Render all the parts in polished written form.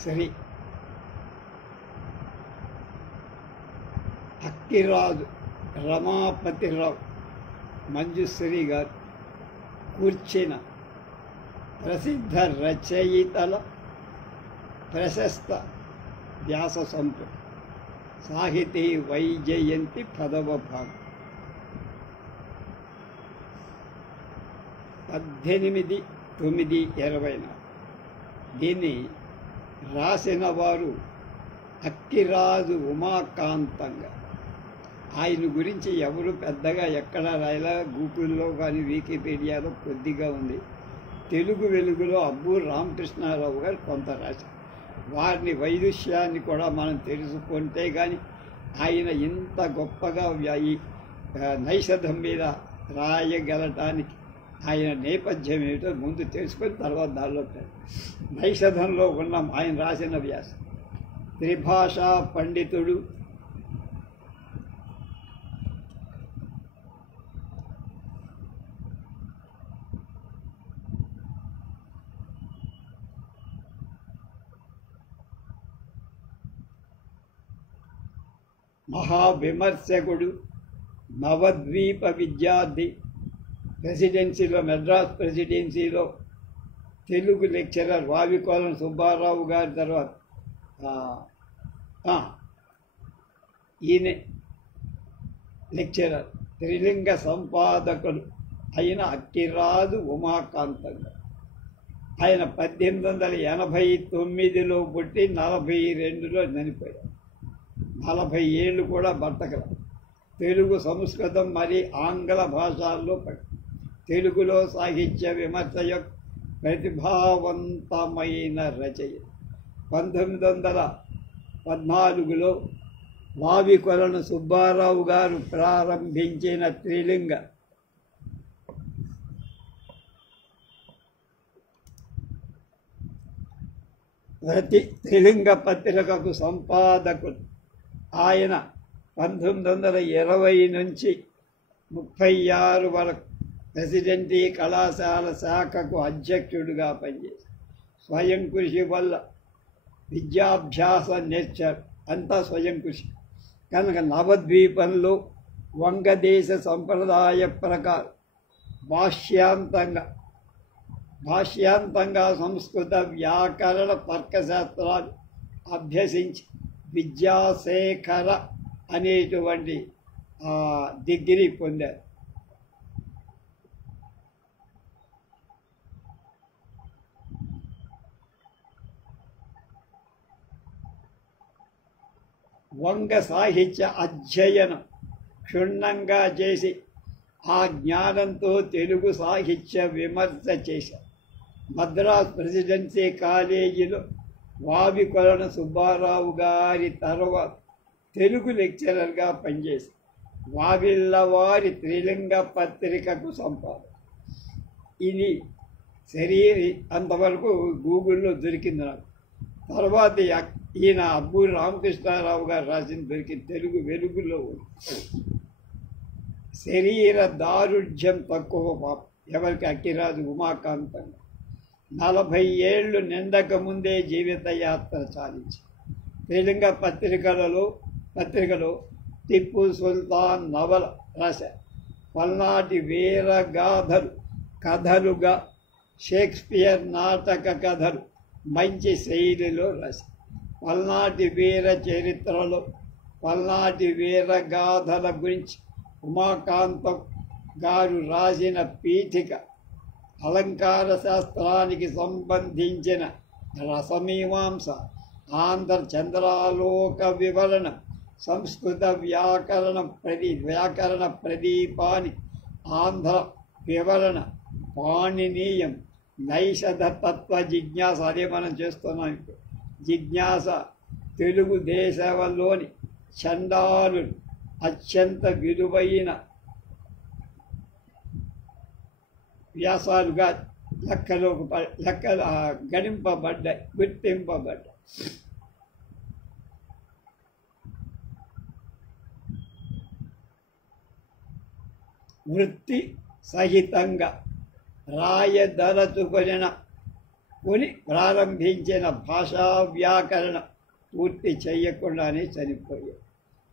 శ్రీ అక్కిరాజు రమాపతిరావు మంజుశ్రీ గారు కూర్చిన ప్రసిద్ధ రచయితల ప్రశస్త వ్యాస సంపుటి సాహితీ వైజయంతి 10వ భాగం 18/9/24. దీన్ని రాసిన వారు అక్కిరాజు ఉమాకాంతంగా. ఆయన గురించి ఎవరు పెద్దగా ఎక్కడ రాయలా, గూగుల్లో కానీ వికీపీడియాలో కొద్దిగా ఉంది. తెలుగు వెలుగులో అబ్బు రామకృష్ణారావు గారు కొంత రాశారు. వారిని వైదుష్యాన్ని కూడా మనం తెలుసుకుంటే కానీ ఆయన ఇంత గొప్పగా ఈ నైషధం మీద రాయగలటానికి ఆయన నేపథ్యం ఏమిటో ముందు తెలుసుకొని తర్వాత దానిలో నైషధంలో ఉన్న ఆయన రాసిన వ్యాసం. త్రిభాషా పండితుడు, మహావిమర్శకుడు, నవద్వీప విద్యార్థి, ప్రెసిడెన్సీలో మెడ్రాస్ ప్రెసిడెన్సీలో తెలుగు లెక్చరర్ వావికోలం సుబ్బారావు గారి తర్వాత ఈయన లెక్చరర్, త్రిలింగ సంపాదకుడు అయిన అక్కిరాజు ఉమాకాంతం. ఆయన 1889లో పుట్టి 42లో చనిపోయారు. 40 ఏళ్ళు కూడా బతకల. తెలుగు, సంస్కృతం మరి ఆంగ్ల భాషల్లో తెలుగులో సాహిత్య విమర్శ యొక్క ప్రతిభావంతమైన రచయిత. 1914లో వావికొలను సుబ్బారావు గారు ప్రారంభించిన త్రిలింగ పత్రికకు సంపాదకుడు. ఆయన 1920 నుంచి 36 వరకు ప్రెసిడెంటీ కళాశాల శాఖకు అధ్యక్షుడిగా పనిచేశారు. స్వయం కృషి వల్ల విద్యాభ్యాసం నేర్చారు. అంతా స్వయం కృషి కనుక నవద్వీపంలో వంగదేశ సంప్రదాయ ప్రకారం భాష్యాంతంగా సంస్కృత వ్యాకరణ తర్కశాస్త్రాలు అభ్యసించి విద్యాశేఖర అనేటువంటి డిగ్రీ పొందారు. వంగ సాహిత్య అధ్యయనం క్షుణ్ణంగా చేసి ఆ జ్ఞానంతో తెలుగు సాహిత్య విమర్శ చేశారు. మద్రాస్ ప్రెసిడెన్సీ కాలేజీలో వావికొలను సుబ్బారావు గారి తర్వాత తెలుగు లెక్చరర్గా పనిచేశారు. వావిళ్ళవారి త్రిలింగ పత్రికకు సంపాదన. ఇది శరీరి అంతవరకు గూగుల్లో దొరికింది నాకు. తర్వాత ఈయన అబ్బు రామకృష్ణారావు గారు రాసిన దొరికింది తెలుగు వెలుగులో. శరీర దారుఢ్యం తక్కువ పాపం ఎవరికి? అక్కిరాజు ఉమాకాంతం. 40 ఏళ్ళు నిండక ముందే జీవిత యాత్ర సాగించి త్రిలింగ పత్రికలో టిప్పు సుల్తాన్ నవల రాశారు. పల్నాటి వీరగాథలు కథలుగా, షేక్స్పియర్ నాటక కథలు మంచి శైలిలో రాశారు. పల్నాటి వీర చరిత్రలో పల్నాటి వీరగాథల గురించి ఉమాకాంతం గారు రాసిన పీఠిక, అలంకార శాస్త్రానికి సంబంధించిన రసమీమాంస, ఆంధ్ర చంద్రాలోక వివరణ, సంస్కృత వ్యాకరణ ప్రదీపాని ఆంధ్ర వివరణ, పాణినీయం, నైషధ తత్వ జిజ్ఞాస, అదే మనం చేస్తున్నాం ఇప్పుడు. జిజ్ఞాస, తెలుగు దేశంలోని చండాలు అత్యంత విలువైన వ్యాసాలుగా గుర్తింపబడ్డాయి. వృత్తి సహితంగా రాయదలచుకొనిన కొని ప్రారంభించిన భాషా వ్యాకరణ పూర్తి చేయకుండానే చనిపోయారు.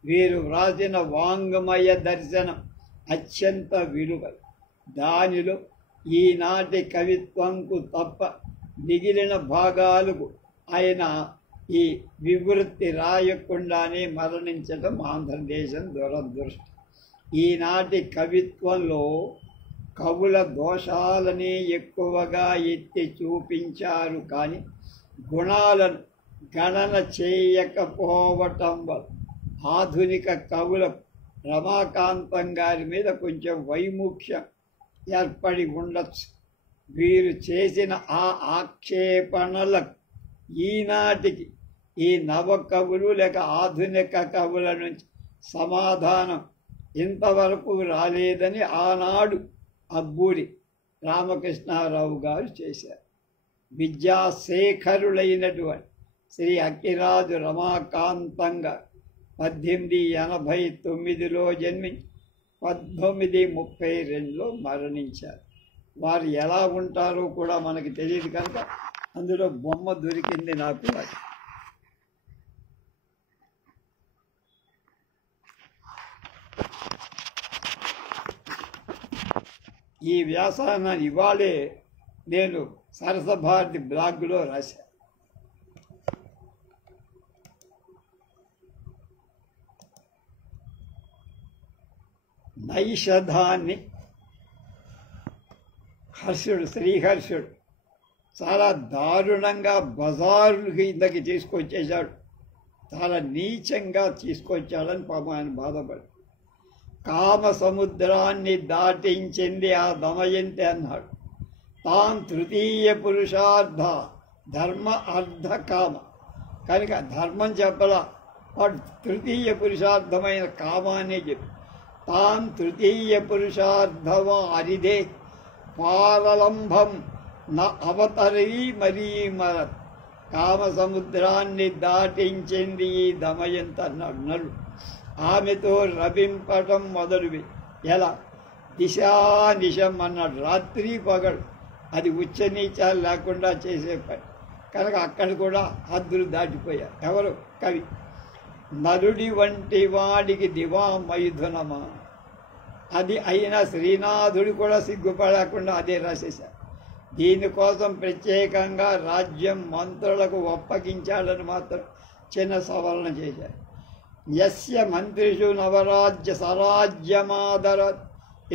వీరు వ్రాసిన వాంగ్మయ దర్శనం అత్యంత విలువ. దానిలో ఈనాటి కవిత్వంకు తప్ప మిగిలిన భాగాలకు ఆయన ఈ వివృత్తి రాయకుండానే మరణించడం ఆంధ్రదేశం దురదృష్టం. ఈనాటి కవిత్వంలో కవుల దోషాలని ఎక్కువగా ఎత్తి చూపించారు, కానీ గుణాలను గణన చేయకపోవటం వల్ల ఆధునిక కవులకు రమాకాంతం గారి మీద కొంచెం వైముఖ్యం ఏర్పడి ఉండొచ్చు. వీరు చేసిన ఆ ఆక్షేపణలకు ఈనాటికి ఈ నవ కవులు లేక ఆధునిక కవుల నుంచి సమాధానం ఇంతవరకు రాలేదని ఆనాడు అబ్బూరి రామకృష్ణారావు గారు చేశారు. విద్యాశేఖరులైనటువంటి శ్రీ అక్కిరాజు రమాకాంతంగా 1889లో జన్మించి 1932లో మరణించారు. వారు ఎలా ఉంటారో కూడా మనకి తెలియదు కనుక అందులో బొమ్మ దొరికింది నాకు. ఈ వ్యాసాన్ని ఇవాళే నేను సరసభారతి బ్లాగ్లో రాశాను. నైషధాన్ని హర్షుడు, శ్రీహర్షుడు చాలా దారుణంగా బజారు కిందకి తీసుకొచ్చేశాడు. చాలా నీచంగా తీసుకొచ్చాడని పాపం ఆయన బాధపడి కామ సముద్రాన్ని దాటించింది ఆ దమయంతి అన్నాడు. తాన్ తృతీయ పురుషార్థ ధర్మ అర్ధ కామ కనుక ధర్మం చెప్పలా, వాడు తృతీయ పురుషార్థమైన కామాన్ని చెప్పి తాన్ తృతీయ పురుషార్థమా అరిదే పారలంభం నా అవతరీ మరీ మరత్. కామ సముద్రాన్ని దాటించింది ఈ దమయంతి అన్నాడు నరుడు. ఆమెతో రవింపటం మొదలువి ఎలా దిశానిశం అన్నాడు. రాత్రి పగడు అది ఉచ్చనీచాలు లేకుండా చేసే పని కనుక అక్కడ కూడా హద్దులు దాటిపోయారు. ఎవరు? కవి. నరుడి వంటి వాడికి దివా మైథునమా అది అయినా శ్రీనాథుడు కూడా సిగ్గుపడకుండా అదే రాసేశారు. దీనికోసం ప్రత్యేకంగా రాజ్యం మంత్రులకు ఒప్పగించాలని మాత్రం చిన్న సవరణ చేశారు. యస్య మంత్రిషు నవరాజ్య సరాజ్యమాదర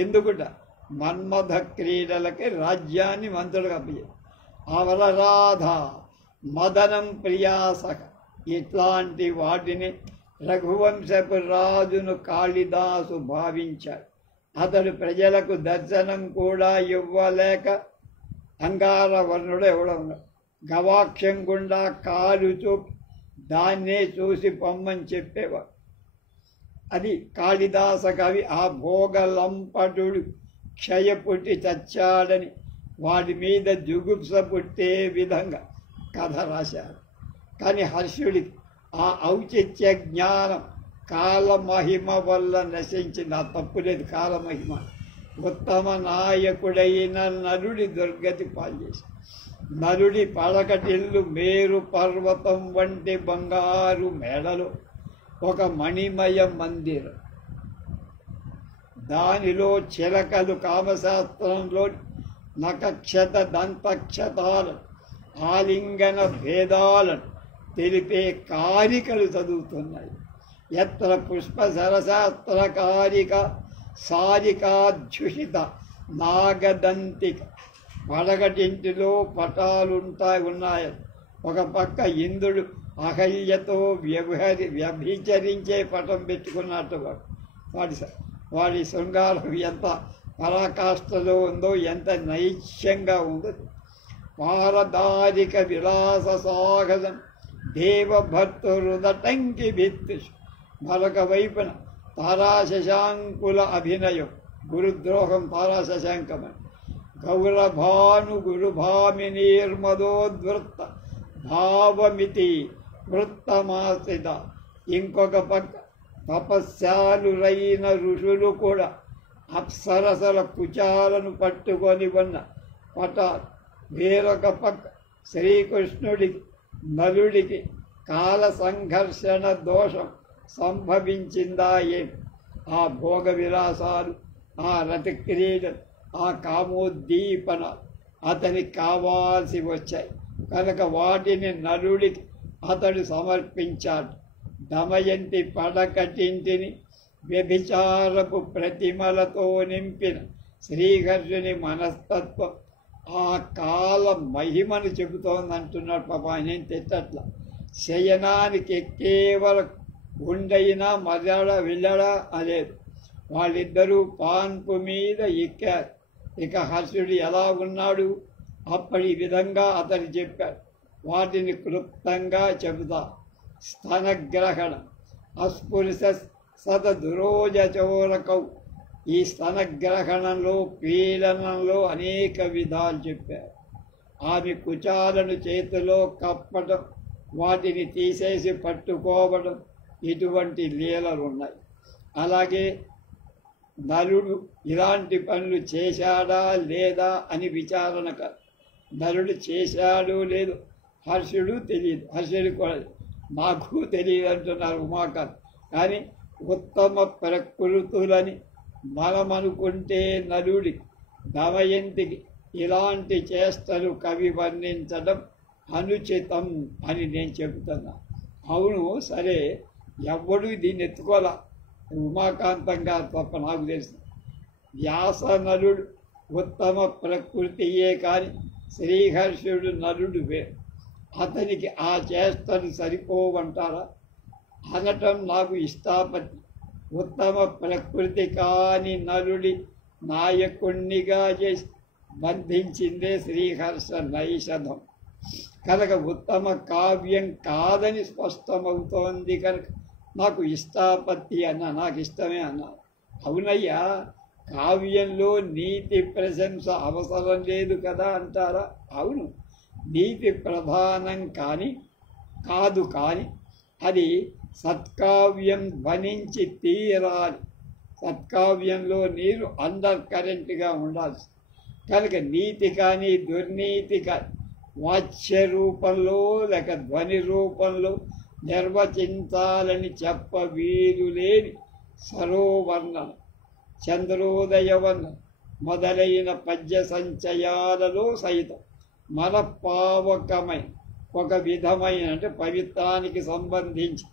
ఎందుకుట మన్మథ క్రీడలకి రాజ్యాన్ని మంత్రులకు అప్పయ్యారు. అవరరాధ మదనం ప్రియాసక ఇట్లాంటి వాటిని రఘువంశపు రాజును కాళిదాసు భావించాడు. అతడు ప్రజలకు దర్శనం కూడా ఇవ్వలేక అంగారవర్ణుడు ఎవడో గవాక్షం గుండా కాలు చూపి దాన్నే చూసి పొమ్మని చెప్పేవాడు. అది కాళిదాస కవి. ఆ భోగలంపటుడు క్షయ పుట్టి చచ్చాడని వాడి మీద జుగుప్స పుట్టే విధంగా కథ రాశారు. కానీ హర్షుడికి ఆ ఔచిత్య జ్ఞానం కాలమహిమ వల్ల నశించింది. ఆ తప్పు లేదు, కాలమహిమ. ఉత్తమ నాయకుడైన నరుడి దుర్గతి పాల్చేసి నరుడి పడకటిల్లు మేరు పర్వతం వంటి బంగారు మేడలో ఒక మణిమయ మందిరం. దానిలో చిలకలు కామశాస్త్రంలో నకక్షత దంతక్షతాలను ఆలింగన భేదాలను తెలిపే కారికలు చదువుతున్నాయి. ఎత్ర పుష్ప సరశాస్త్రకారిక సారికాధ్యుషిత నాగదంతిక పడగటింటిలో ఉన్నాయి. ఒక పక్క ఇంద్రుడు అహల్యతో వ్యభిచరించే పటం పెట్టుకున్నట్టు వాడి శృంగారం ఎంత పరాకాష్ఠలో ఉందో, ఎంత నైశ్యంగా ఉందో. పారదారిక విలాస సాగరం దేవభర్తృదటంకి భిత్తు. మరొక వైపున తారాశశాంకుల అభినయం, గురుద్రోహం తారాశశాంకమని. గౌరభాను గురుభామినీర్మదోద్వృత్త భావమితి వృత్తమాశ్రిత. ఇంకొక పక్క తపస్యాలురైన ఋషులు కూడా అప్సరసల కుచాలను పట్టుకొని ఉన్న పటాలు. వేరొక పక్క శ్రీకృష్ణుడికి నలుడికి కాల సంఘర్షణ దోషం సంభవించిందా ఏమి? ఆ భోగ విలాసాలు, ఆ రతిక్రీడలు, ఆ కామోద్దీపన అతనికి కావాల్సి వచ్చాయి కనుక వాటిని నలుడికి అతడు సమర్పించాడు. దమయంతి పడకటింటిని వ్యభిచారపు ప్రతిమలతో నింపిన శ్రీకృష్ణుని మనస్తత్వం ఆ కాల మహిమను చెబుతోందంటున్నాడు. పాప ఆయన ఏం తిట్టట్ల. శయనానికి ఎక్కే వరకు ఉండైనా మర్యాద వెళ్ళడా అనేది. వాళ్ళిద్దరూ పాన్పు మీద ఎక్కారు. ఇక హర్షుడు ఎలా ఉన్నాడు అప్పటి విధంగా అతడు చెప్పాడు. వాటిని క్లుప్తంగా చెబుతా. స్తనగ్రహణం, అస్పృశ సతదురోజచోరకౌ. ఈ స్తనగ్రహణంలో పీడనంలో అనేక విధాలు చెప్పారు. ఆమె కుచాలను చేతిలో కప్పటం, వాటిని తీసేసి పట్టుకోవడం, ఇటువంటి లీలలు ఉన్నాయి. అలాగే నలుడు ఇలాంటి పనులు చేశాడా లేదా అని విచారణ కాదు. నలుడు చేశాడు లేదు హర్షుడు తెలియదు, హర్షుడు కూడా నాకు తెలియదు అంటున్నారు ఉమాకాంత్. కానీ ఉత్తమ ప్రకృతులని మనం అనుకుంటే నలుడి దమయంతికి ఇలాంటి చేష్టలు కవి వర్ణించడం అనుచితం అని నేను చెబుతున్నా. అవును సరే, ఎవ్వడూ దీన్ని ఎత్తుకోవాలా ఉమాకాంతంగా తప్ప నాకు తెలుసు. వ్యాస నలుడు ఉత్తమ ప్రకృతియే కానీ శ్రీహర్షుడు నలుడు వేరు. అతనికి ఆ చేష్టలు సరిపోవంటారా అనటం నాకు ఇష్టాపతి. ఉత్తమ ప్రకృతి కాని నలుడి నాయకుణ్ణిగా చేసి బంధించిందే శ్రీహర్ష నైషధం కనుక ఉత్తమ కావ్యం కాదని స్పష్టమవుతోంది. కనుక నాకు ఇష్టాపత్తి అన్నా, నాకు ఇష్టమే అన్నా. అవునయ్యా, కావ్యంలో నీతి ప్రశంస అవసరం లేదు కదా అంటారా? అవును, నీతి ప్రధానం కాదు కానీ అది సత్కావ్యం ధ్వనించి తీరాలి. సత్కావ్యంలో నీరు అండర్ కరెంట్గా ఉండాల్సి. కనుక నీతి కానీ దుర్నీతి కానీ వాచ్య రూపంలో లేక ధ్వని రూపంలో నిర్వచించాలని చెప్ప వీలు లేని సరోవర్ణన, చంద్రోదయవర్ణన మొదలైన పద్య సంచయాలలో సైతం మనపావకమైన ఒక విధమైన అంటే పవిత్రానికి సంబంధించి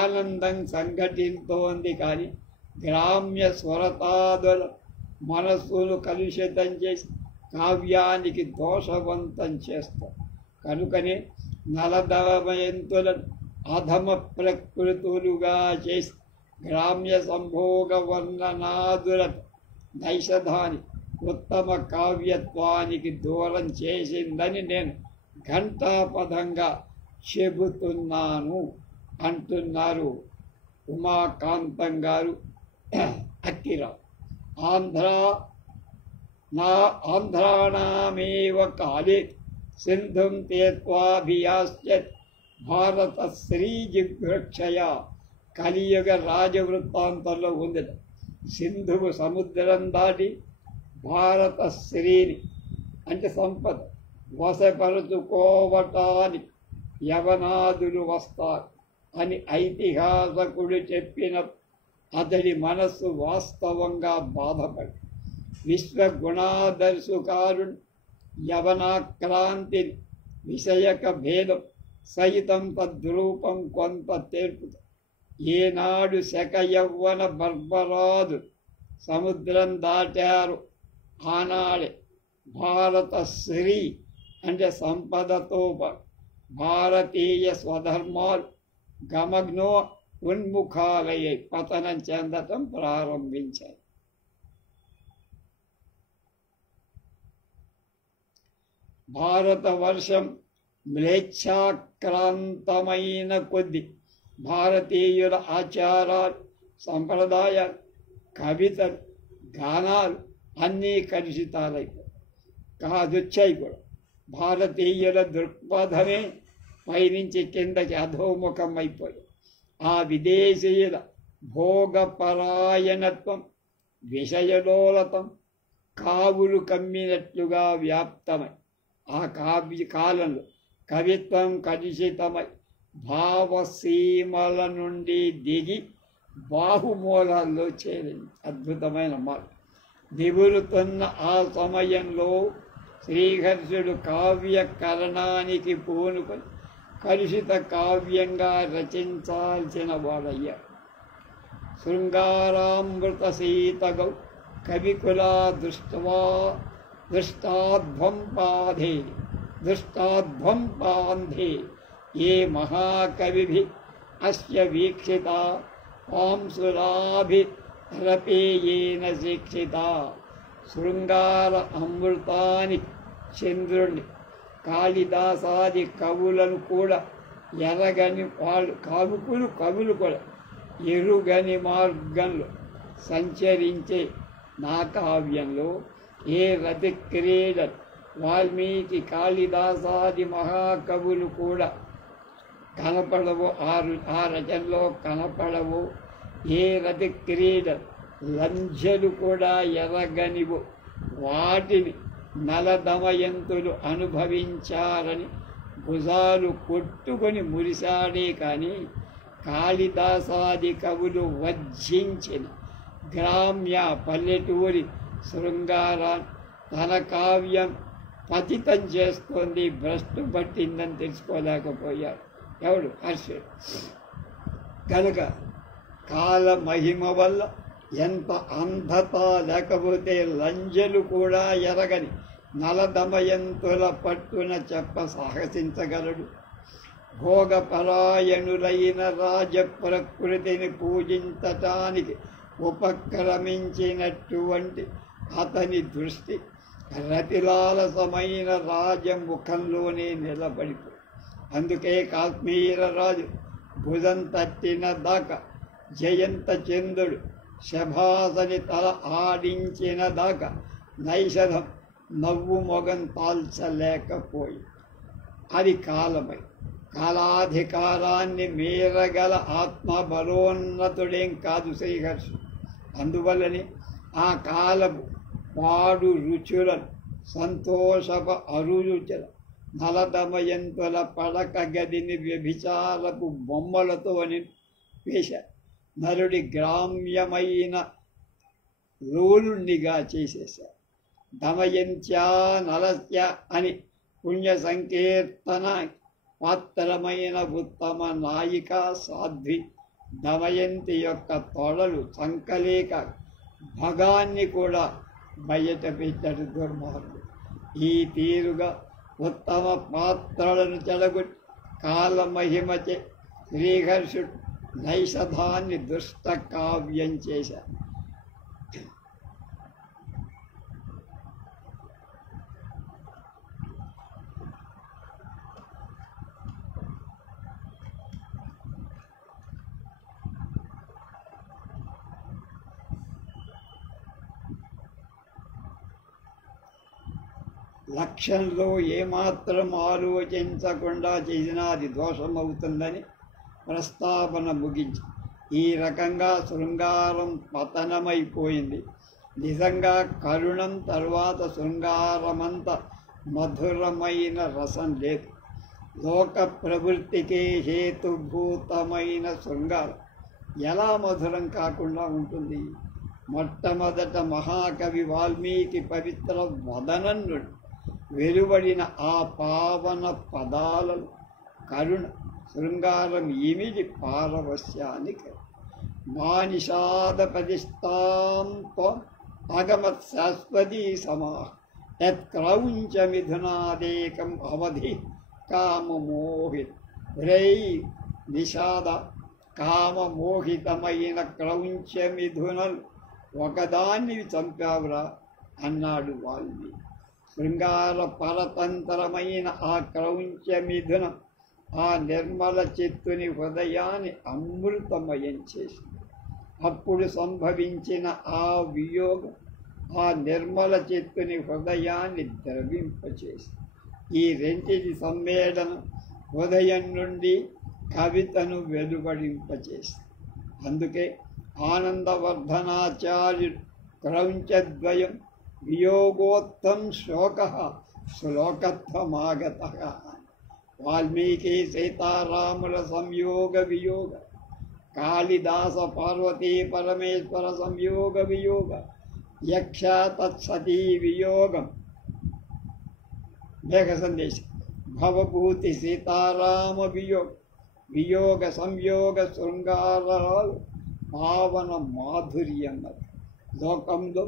ఆనందం సంఘటిస్తోంది. కానీ గ్రామ్య స్వరతాదుల మనస్సును కలుషితం చేసి కావ్యానికి దోషవంతం చేస్తాం. కనుకనే నలదమయంతులను అధమ ప్రకృతులుగా చేసి గ్రామ్య సంభోగ వర్ణనాదుల నైషధాన్ని ఉత్తమ కావ్యత్వానికి దూరం చేసిందని నేను ఘంటాపథంగా చెబుతున్నాను అంటున్నారు ఉమాకాంతం గారు అక్కిరావు. ఆంధ్రాణామేవ కాలే సింధుం తీర్త్వాభియాస్యత్ భారత శ్రీజిఘ్రక్షయ. కలియుగ రాజవృత్తాంతంలో ఉంది. సింధువు సముద్రం దాటి భారత శ్రీని అంటే సంపద వశపరుచుకోవటానికి యవనాదులు వస్తారు అని ఐతిహాసకుడు చెప్పిన అతడి మనస్సు వాస్తవంగా బాధపడి విశ్వగుణాదర్శుకారుడు యవనాక్రాంతిని విషయక భేదం సహితం తద్రూపం కొంత తెలుపుతాం. ఏనాడు శక యవ్వన బర్బరాదు సముద్రం దాటారు ఆనాడే భారత శ్రీ అంటే సంపదతో భారతీయ స్వధర్మాలు గమగ్నో ఉన్ముఖాలయ్యే పతనం చెందటం ప్రారంభించాయి. భారతవర్షం మ్లేచ్ఛాక్రాంతమైన కొద్ది భారతీయుల ఆచారాలు, సంప్రదాయాలు, కవితలు, గానాలు అన్నీ కలుషితాలైపోయి కాదుచ్చాయి కూడా. భారతీయుల దృక్పథమే పైనుంచి కిందకి అధోముఖం అయిపోయి ఆ విదేశీయుల భోగపరాయణత్వం, విషయలోలతం కావులు కమ్మినట్లుగా వ్యాప్తమై ఆ కాలంలో కవిత్వం కలుషితమై భావసీమల నుండి దిగి బాహుమూలాల్లో చేరింది. అద్భుతమైన మాట. దిగులుతున్న ఆ సమయంలో శ్రీహర్షుడు కావ్యకరణానికి పూనుకొని కలుషిత కావ్యంగా రచించాల్సిన వాడయ్యాడు. శృంగారామృత సీతగౌ కవికులా దృష్టాధ్వం పాంధే ఏ మహాకవిభి అస్య వీక్షిత పాంసురాభిరపేయేన శిక్షిత. శృంగార అమృతాని చంద్రుణ్ణి కాళిదాసాది కవులను కూడా ఎరగని వాళ్ళు కవులు కూడా ఎరుగని మార్గంలో సంచరించే నా కావ్యంలో ఏ రతి క్రీడలు వాల్మీకి కాళిదాసాది మహాకవులు కూడా కనపడవు, ఆ రచనలో కనపడవు. ఏ రతి క్రీడలు లంజలు కూడా ఎరగనివు వాటిని నలదమయంతులు అనుభవించారని భుజాలు కొట్టుకొని మురిశాడే కానీ కాళిదాసాది కవులు వర్జించిన గ్రామ్య పల్లెటూరి శృంగారాన్ని తన కావ్యం పతితం చేస్తోంది, భ్రష్టు పట్టిందని తెలుసుకోలేకపోయాడు ఎవడు? హర్షుడు. కనుక కాల మహిమ వల్ల ఎంత అంధత లేకపోతే లంజలు కూడా ఎరగని నలదమయంతుల పట్టున చెప్ప సాహసించగలడు. భోగపరాయణులైన రాజ ప్రకృతిని పూజించటానికి ఉపక్రమించినటువంటి అతని దృష్టి రతిలాలసమైన రాజముఖంలోనే నిలబడిపోయి. అందుకే కాశ్మీర రాజు భుజం తట్టిన దాకా జయంత చంద్రుడు శభాసని తల ఆడించిన దాకా నైషధం నవ్వు మొగం తాల్చలేకపోయి. అది కాలమై కాలాధికారాన్ని మీరగల ఆత్మ బలోన్నతుడేం కాదు శ్రీహర్షుడు. అందువల్లనే ఆ కాలపు పాడు రుచులను సంతోషప అరుచుల నలదమయంతుల పడక గదిని వ్యభిచారపు బొమ్మలతో వేశారు. నరుడి గ్రామ్యమైన లోలుణ్ణిగా చేసేశారు. దమయంత్యా నలస్య అని పుణ్య సంకీర్తన పాత్రమైన ఉత్తమ నాయిక సాధ్వి దమయంతి యొక్క తొడలు సంకలేక భగాన్ని కూడా బయట పెట్టడు దుర్మార్గుడు. ఈ తీరుగా ఉత్తమ పాత్రలను చెడగొట్టి కాలమహిమచే శ్రీహర్షుడు నైషధాన్ని దుష్ట కావ్యం చేశాడు. లక్ష్యంలో ఏమాత్రం ఆలోచించకుండా చేసినా అది దోషమవుతుందని ప్రస్తావన ముగించి ఈ రకంగా శృంగారం పతనమైపోయింది. నిజంగా కరుణం తర్వాత శృంగారమంత మధురమైన రసం లేదు. లోక ప్రవృత్తికి హేతుభూతమైన శృంగారం ఎలా మధురం కాకుండా ఉంటుంది? మొట్టమొదట మహాకవి వాల్మీకి పవిత్ర వదనం నుండి వెలువడిన ఆ పావన పదాలను కరుణ శృంగారం ఇమిడి పారవశ్యానికి మానిషాదపదిస్తాం అగమత్ శాశ్వతీ సమా యత్క్రౌంచ మిథునాదేకం అవధి కామమోహిత రై నిషాద కామమోహితమైన క్రౌంచ మిథునలు ఒకదాన్ని చంపావురా అన్నాడు వాల్మీకి. శృంగార పరతంత్రమైన ఆ క్రౌంచ మిథునం ఆ నిర్మల చిత్తుని హృదయాన్ని అమృతమయం చేసింది. అప్పుడు సంభవించిన ఆ వియోగం ఆ నిర్మల చిత్తుని హృదయాన్ని ద్రవింపచేసి ఈ రెంటిది సమ్మేళనం హృదయం నుండి కవితను వెలువడింపచేసి. అందుకే ఆనందవర్ధనాచార్యుడు క్రౌంచద్వయం వియోగోత్తం శోక శ్లోకత్వమాగత. వాల్మీకి సీతారాముల సంయోగ వియోగ, కాళిదాస పార్వతీ పరమేశ్వర సంయోగ వియోగ, యక్ష తత్సతీ వియోగం, మేఘ సందేశం, భవభూతి సీతారామ వియోగ, వియోగ సంయోగ శృంగారాలు పావన మాధుర్యం. లోకంలో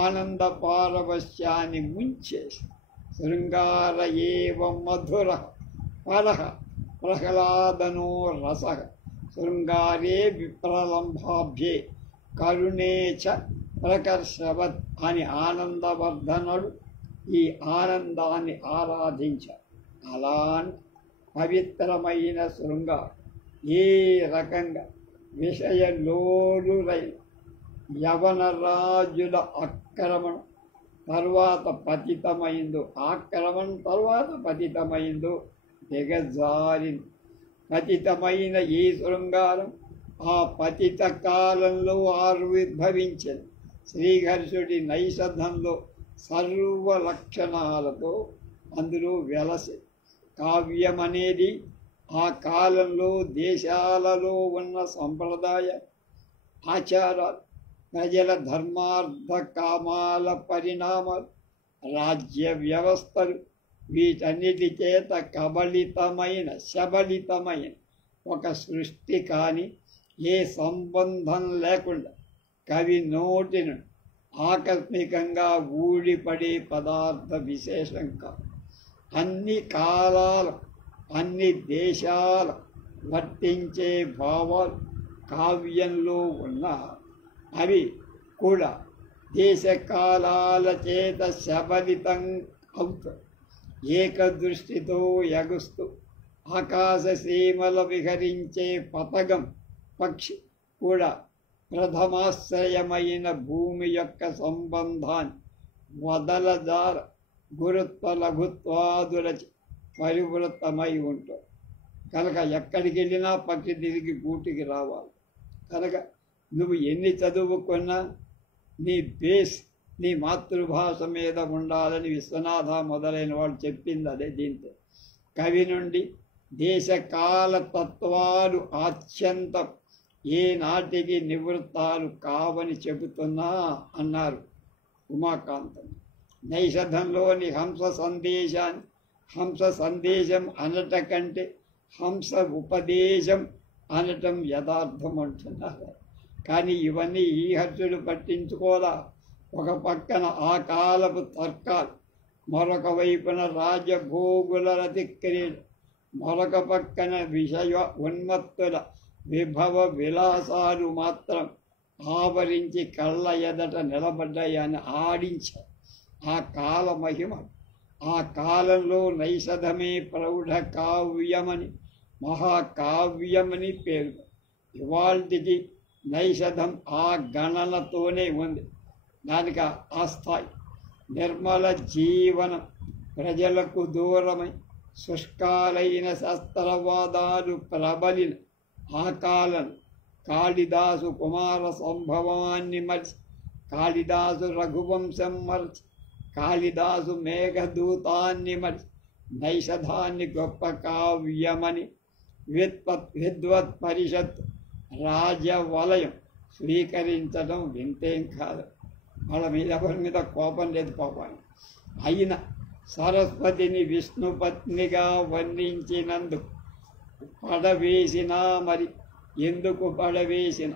ఆనంద పారవశ్యాన్ని ముంచేసి శృంగార ఏవ మధుర పరః ప్రహ్లాదనో రస, శృంగారే విప్రలంభాభ్యే కరుణే చ ప్రకర్షవత్ అని ఆనందవర్ధనుడు ఈ ఆనందాన్ని ఆరాధించారు. అలాంటి పవిత్రమైన శృంగారం ఏ రకంగా విషయలోలురైన యవన రాజుల ఆక్రమణ తర్వాత పతితమైందో, ఆక్రమణ తర్వాత పతితమైందో దిగజారింది. పతితమైన ఈ శృంగారం ఆ పతిత కాలంలో ఆవిర్భవించింది. శ్రీహర్షుడి నైషధంలో సర్వ లక్షణాలతో అందులో వెలసి. కావ్యం అనేది ఆ కాలంలో దేశాలలో ఉన్న సంప్రదాయ ఆచారాలు, ప్రజల ధర్మార్థ కామాల పరిణామాలు, రాజ్య వ్యవస్థలు, వీటన్నిటి చేత శబలితమైన ఒక సృష్టి కానీ ఏ సంబంధం లేకుండా కవి నోటి నుండి ఆకస్మికంగా ఊడిపడే పదార్థ విశేషం కాదు. అన్ని కాలాల అన్ని దేశాల వర్తించే భావాలు కావ్యంలో ఉన్న అవి కూడా దేశకాలాల చేత శబలితం అవుతాయి. ఏకదృష్టితో ఎగుస్తూ ఆకాశసీమల విహరించే పతగం పక్షి కూడా ప్రథమాశ్రయమైన భూమి యొక్క సంబంధాన్ని వదలజాల గురుత్వ లఘుత్వాదులచి పరివృత్తమై ఉంటుంది. కనుక ఎక్కడికి వెళ్ళినా పక్షి తిరిగి గూటికి రావాలి. కనుక నువ్వు ఎన్ని చదువుకున్నా నీ బేస్ నీ మాతృభాష మీద ఉండాలని విశ్వనాథ మొదలైన వాళ్ళు చెప్పింది అదే. దీంతో కవి నుండి దేశకాల తత్వాలు ఆత్యంతం ఏనాటికి నివృత్తాలు కావని చెబుతున్నా అన్నారు ఉమాకాంతం. నైషధంలోని హంస సందేశం అనట కంటే హంస ఉపదేశం అనటం యథార్థం అంటున్నారు. కానీ ఇవన్నీ ఈ హర్షుడు పట్టించుకోదా. ఒక పక్కన ఆ కాలపు తర్కాలు, మరొక వైపున రాజభోగుల రతిక్రీడ, మరొక పక్కన విషయ ఉన్మత్తుల విభవ విలాసాలు మాత్రం ఆవరించి కళ్ళ ఎదట నిలబడ్డాయని ఆడించారు. ఆ కాల మహిమ, ఆ కాలంలో నైషధమే ప్రౌఢ కావ్యమని మహాకావ్యమని పేరు. ఇవాళకి నైషధం ఆ గణనతోనే ఉంది. దానికి ఆ స్థాయి నిర్మల జీవనం, ప్రజలకు దూరమై శుష్కాలైన శాస్త్రవాదాలు ప్రబలిన ఆ కాలం కాళిదాసు కుమార సంభవాన్ని మర్చి, కాళిదాసు రఘువంశం మర్చి, కాళిదాసు మేఘదూతాన్ని మర్చి నైషధాన్ని గొప్ప కావ్యమని విద్వత్ పరిషత్ రాజవలయం స్వీకరించడం వింతేం కాదు. వాళ్ళ మీద ఎవరి మీద కోపం లేదు పాపాన్ని. అయినా సరస్వతిని విష్ణుపత్నిగా వర్ణించినందుకు పడవేసినా, మరి ఎందుకు పడవేసిన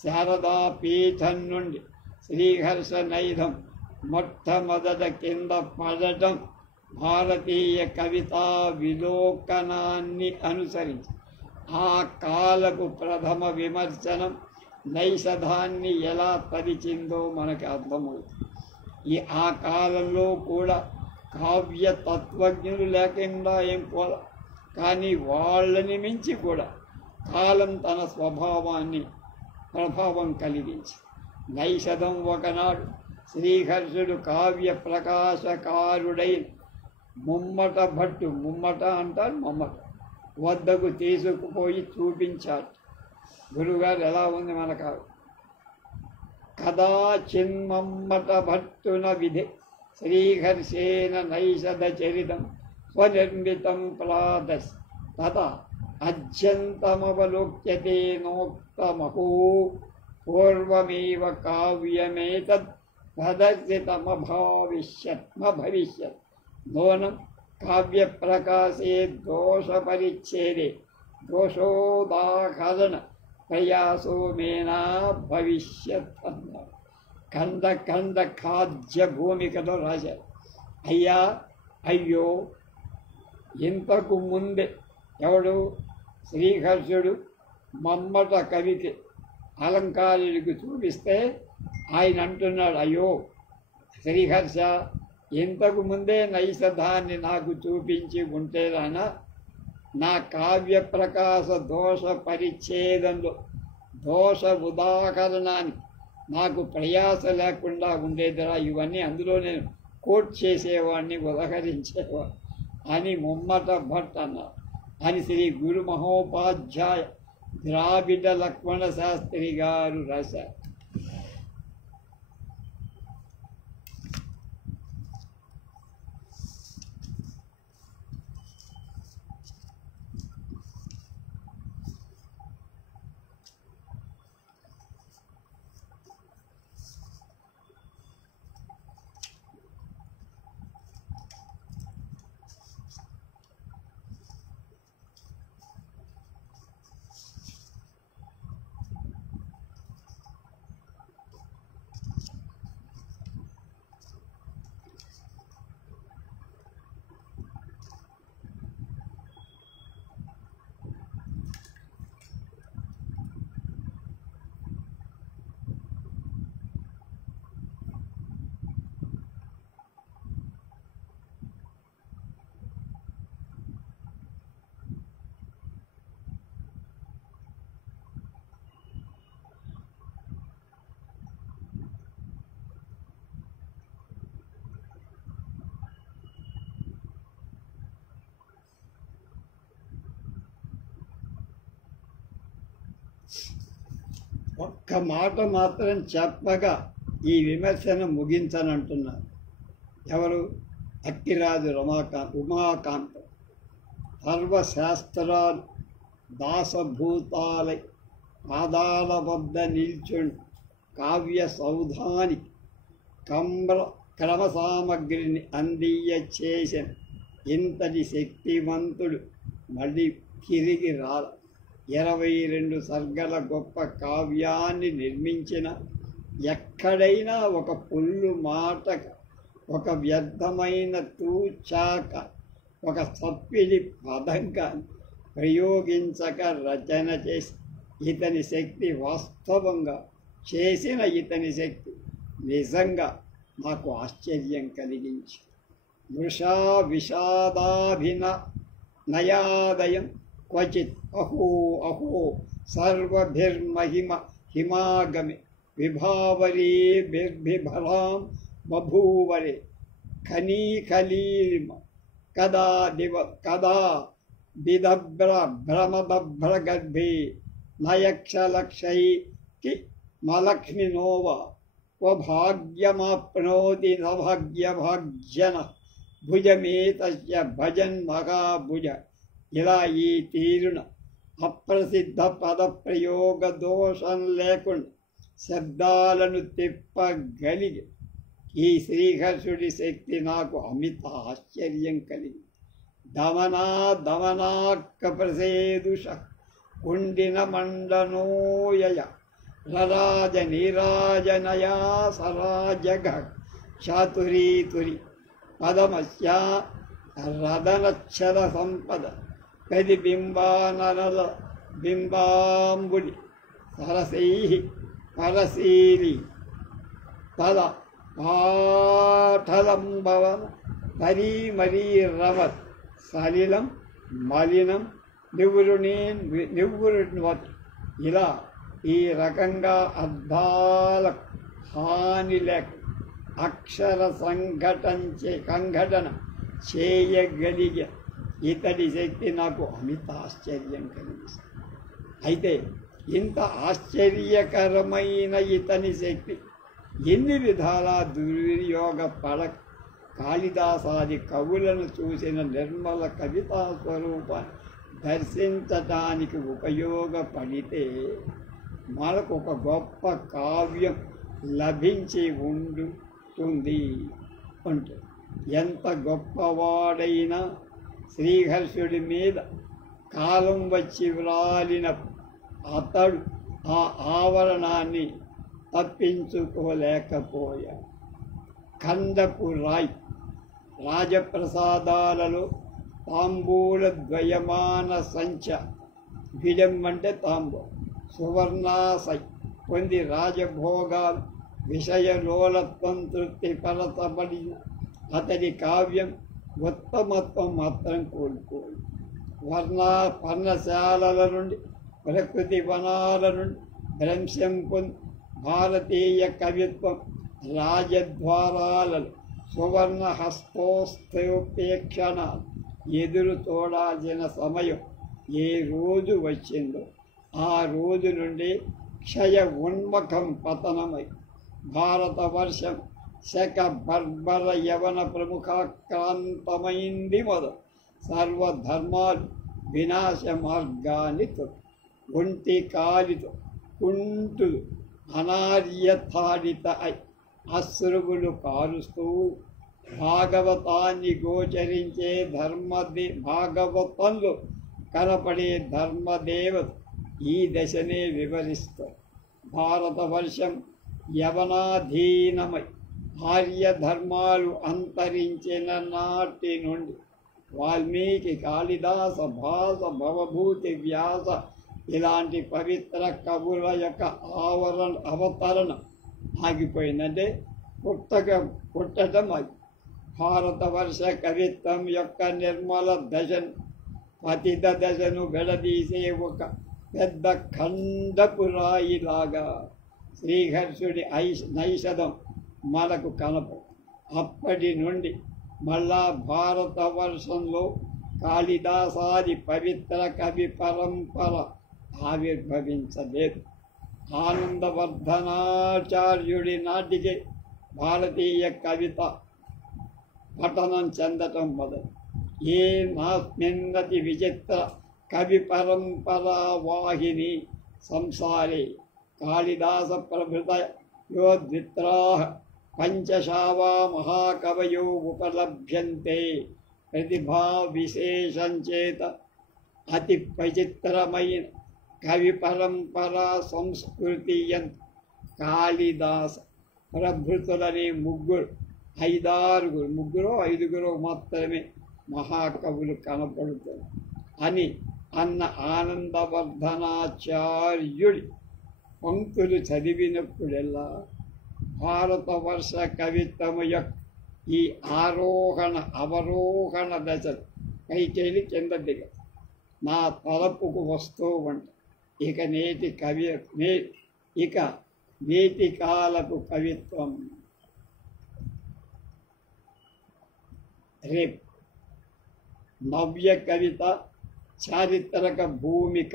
శారదా పీఠం నుండి శ్రీహర్ష నైధం మొట్టమొదట కింద పడటం భారతీయ కవితా విలోకనాన్ని అనుసరించి ఆ కాలపు ప్రథమ విమర్శనం నైషధాన్ని ఎలా పరిచిందో మనకు అర్థమవుతుంది. ఆ కాలంలో కూడా కావ్య తత్వజ్ఞులు లేకుండా ఏం పోలా. కానీ వాళ్ళని మించి కూడా కాలం తన ప్రభావం కలిగించి నైషధం ఒకనాడు శ్రీహర్షుడు కావ్య ప్రకాశకారుడైన ముమ్మట భట్టు, ముమ్మట అంటారు మమ్మట, వద్దకు తీసుకుపోయి చూపించాడు. గురుగారు ఎలా ఉంది మనకు. కదాచిన్మమ్మట భట్టున విధే శ్రీహర్షేణ నైషదచరితం స్వనిర్మితం ప్రాదస్ తదా అద్యంతమవలోక్యతే నోక్తమహో పూర్వమేవ కావ్యమేతద్ భవిష్యత్ నూనం కావ్యప్రకాశే దోషపరిచ్ఛేదే దోషోదాహరణ ప్రయాసో మేనా భవిష్యత్ అన్నారు. ఖండ ఖాద్య భూమికలో రాశారు. అయ్యో ఇంతకు ముందే ఎవడు శ్రీహర్షుడు మమ్మట కవికి అలంకారుడికి చూపిస్తే ఆయన అంటున్నాడు, అయ్యో శ్రీహర్ష ఇంతకు ముందే నైషధాన్ని నాకు చూపించి ఉంటేరానా నా కావ్య ప్రకాశ దోష పరిచ్ఛేదంలో దోష ఉదాహరణాన్ని నాకు ప్రయాస లేకుండా ఉండేదిరా. ఇవన్నీ అందులో నేను కోట్ చేసేవాడిని, ఉదహరించేవాడు అని ముమ్మట భట్ అన్నారు అని శ్రీ గురు మహోపాధ్యాయ ద్రావిడ లక్ష్మణ శాస్త్రి గారు రాశారు. ఒక్క మాట మాత్రం చెప్పగా ఈ విమర్శను ముగించనంటున్నారు. ఎవరు? అక్కిరాజు ఉమాకాంతం. సర్వశాస్త్రాలు దాసభూతాలై పాదాల వద్ద నిల్చుండి కావ్య సౌధానికి క్రమ సామగ్రిని అందియ చేసిన ఇంతటి శక్తివంతుడు మళ్ళీ తిరిగి రాల. 22 సర్గల గొప్ప కావ్యాన్ని నిర్మించిన ఎక్కడైనా ఒక పొల్లు మాట, ఒక వ్యర్థమైన తూచాక, ఒక సప్పిడి పదంగా ప్రయోగించక రచన చేసి ఇతని శక్తి వాస్తవంగా చేసిన ఇతని శక్తి నిజంగా నాకు ఆశ్చర్యం కలిగించి వృషా విషాదాభినయాదయం క్వచిత్ అహో సర్వభిర్మహిమ హిమాగమి విభావరీ బిర్భిభలాం బభూవరే ఖనీఖలీమ కదా విదభ్రమదభ్రగర్భే నయక్షలక్షైకి మలక్ష్మినోవా స్వభాగ్యమాప్నోతి నభాగ్యభాగ్యన భుజమేతస్య భజన్ మహాభుజ. ఇలా ఈ తీరున అప్రసిద్ధ పదప్రయోగ దోషం లేకుండా శబ్దాలను తిప్పగలిగి ఈ శ్రీహర్షుడి శక్తి నాకు అమిత ఆశ్చర్యం కలిగి దమనాక్క ప్రసేదుష కుండిన మండనోయయ రరాజ నీరాజనయా సరాజగ చాతురీతురి పదమస్యా రదనచ్చద సంపద ప్రతిబింబానల బింబాంబుడి సరసై పరశీలి తద పాఠలంబవన మరీమరీరవత్ సలిలం మలినం నివృణ్వత్. ఇలా ఈ రకంగా అర్థాల హాని లేక అక్షర సంఘటన చేయగలిగే ఇతడి శక్తి నాకు అమిత ఆశ్చర్యం కలిగిస్తుంది. అయితే ఇంత ఆశ్చర్యకరమైన ఇతని శక్తి ఎన్ని విధాలా దుర్వినియోగ కాళిదాసాది కవులను చూసిన నిర్మల కవితా స్వరూపాన్ని దర్శించటానికి ఉపయోగపడితే మనకు ఒక గొప్ప కావ్యం లభించి ఉంటుంది అంటే ఎంత గొప్పవాడైనా శ్రీహర్షుడి మీద కాలం వచ్చి వ్రాలిన అతడు ఆ ఆవరణాన్ని తప్పించుకోలేకపోయాడు. ఖండపు రాయ్ రాజప్రసాదాలలో తాంబూల ద్వయమాన సంచ గిడం అంటే తాంబూలం సువర్ణాసై పొంది రాజభోగాలు విషయలోలత్వం తృప్తి పరచబడిన అతడి కావ్యం ఉత్తమత్వం మాత్రం కోల్పోయి పర్ణశాలల నుండి ప్రకృతి వనాల నుండి భ్రంశం పొంది భారతీయ కవిత్వం రాజద్వారాలలో సువర్ణ హస్తోస్తేక్షణ ఎదురు చూడాల్సిన సమయం ఏ రోజు వచ్చిందో ఆ రోజు నుండి క్షయ ఉన్మఖం పతనమై భారతవర్షం శక బర్బర యవన ప్రముఖాక్రాంతమైంది మొదలు సర్వధర్మాలు వినాశ మార్గాన్ని ఒంటి కాలితో కుంటులు అనార్యతాడిత అశ్రువులు కారుస్తూ భాగవతాన్ని గోచరించే భాగవతంలో కనపడే ధర్మదేవత ఈ దశనే వివరిస్తారు. భారతవర్షం యవనాధీనమై ఆర్యధర్మాలు అంతరించిన నాటి నుండి వాల్మీకి, కాళిదాస, భాస, భవభూతి, వ్యాస ఇలాంటి పవిత్ర కవుల యొక్క అవతరణ ఆగిపోయిందంటే పుట్టడం అది. భారతవర్ష కవిత్వం యొక్క నిర్మల దశను పతిత దశను విడదీసే ఒక పెద్ద ఖండపు రాయిలాగా శ్రీహర్షుడి నైషధం మనకు కనపడు. అప్పటి నుండి మళ్ళా భారతవర్షంలో కాళిదాసాది పవిత్ర కవి పరంపర ఆవిర్భవించలేదు. ఆనందవర్ధనాచార్యుడి నాటికి భారతీయ కవిత పఠనం చెందటం మొదలు. ఏ నాస్మిన్నతి విచిత్ర కవి పరంపరా వాహిని సంసారే కాళిదాస ప్రభృత యో ద్విత్రాః పంచశావా మహాకవయో ఉపలభ్యంతే ప్రతిభా విశేషంచేత అతి విచిత్రమైన కవి పరంపరా సంస్కృతి కాళిదాస ప్రభృతులనే ఐదుగురు మాత్రమే మహాకవులు కనపడుతారు అని అన్న ఆనందవర్ధనాచార్యుడి పంక్తులు చదివినప్పుడెల్లా భారతవర్ష కవిత్వము యొక్క ఈ ఆరోహణ అవరోహణ దశ పైకెళ్ళి కింద దిగ నా తలపుకు వస్తూ ఉంటా. ఇక నేటి కాలపు కవిత్వం రేపు నవ్య కవిత చారిత్రక భూమిక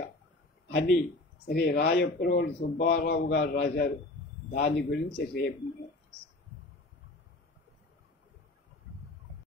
అని శ్రీ రాయప్రోలు సుబ్బారావు గారు రాశారు. దాని గురించి రేపు